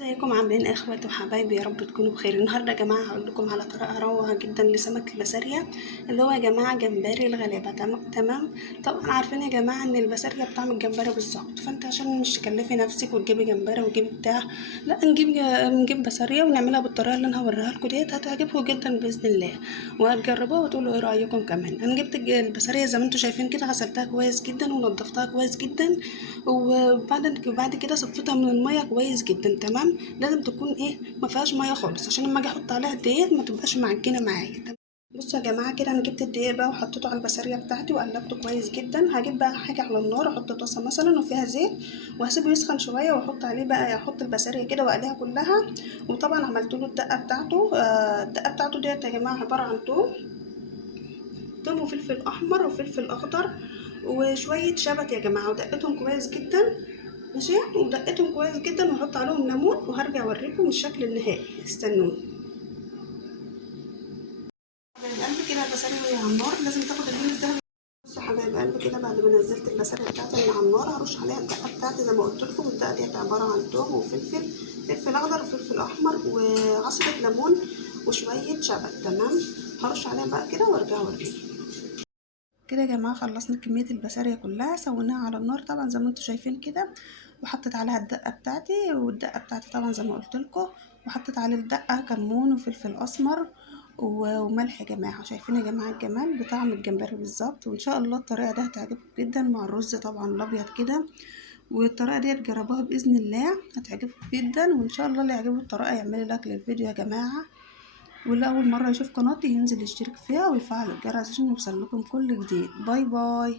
ازيكم عاملين ايه اخواتي وحبايبي؟ يا رب تكونوا بخير. النهارده يا جماعه هقول لكم على طريقه روعه جدا لسمك البسارية، اللي هو يا جماعه جمبري الغلابه. تمام. طبعا عارفين يا جماعه ان البسارية بطعم الجمبري بالظبط، فانت عشان مش تكلفي نفسك وتجيبي جمبري وتجيبي بتاع، لا نجيب بسارية ونعملها بالطريقه اللي انا هوريها لكم ديت. هتعجبكم جدا باذن الله، وهتجربوها وتقولوا ايه رايكم. كمان انا جبت البسارية زي ما انتم شايفين كده، غسلتها كويس جدا ونضفتها كويس جدا، وبعد كده صفيتها من الميه كويس جدا. تمام. لازم تكون ايه، ما فيهاش ميه خالص، عشان لما اجي احط عليها الدقيق ما تبقاش معجنه معايا. تمام. بصوا يا جماعه كده، انا جبت الدقيق بقى وحطيته على البسارية بتاعتي وقلبته كويس جدا. هجيب بقى حاجه على النار، احط طاسه مثلا وفيها زيت، وهسيبه يسخن شويه واحط عليه بقى، احط البسارية كده واقليها كلها. وطبعا عملت له الدقه بتاعته. الدقه بتاعته ديت يا جماعه عباره عن توم وفلفل احمر وفلفل اخضر وشويه شبت يا جماعه، ودقتهم كويس جدا. ماشي، ودقتهم كويس جدا، وهحط عليهم ليمون وهرجع اوريكم الشكل النهائي. استنوني. حبايب قلبي كده البسله وهي على النار لازم تاخد اللون الذهبي. بصوا حبايب قلبي كده، بعد ما نزلت البسله بتاعتي من على النار هرش عليها الدقه بتاعتي زي ما قلت لكم. الدقه ديت عباره عن توم وفلفل، فلفل اخضر وفلفل احمر وعصره ليمون وشويه شبت. تمام. هرش عليها بقى كده وارجع اوريكم. كده يا جماعه خلصنا كميه البسارية كلها، سويناها على النار طبعا زي ما انتم شايفين كده، وحطيت عليها الدقه بتاعتي. والدقه بتاعتي طبعا زي ما قلت لكم، وحطيت على الدقه كمون وفلفل اسمر وملح. يا جماعه شايفين يا جماعه الجمال بطعم الجمبري بالظبط. وان شاء الله الطريقه دي هتعجبكم جدا مع الرز طبعا الابيض كده. والطريقه دي تجربوها باذن الله هتعجبكم جدا، وان شاء الله اللي يعجبه الطريقه يعمل لايك للفيديو يا جماعه. واللي اول مره يشوف قناتي ينزل يشترك فيها ويفعل الجرس عشان يوصل لكم كل جديد. باي باي.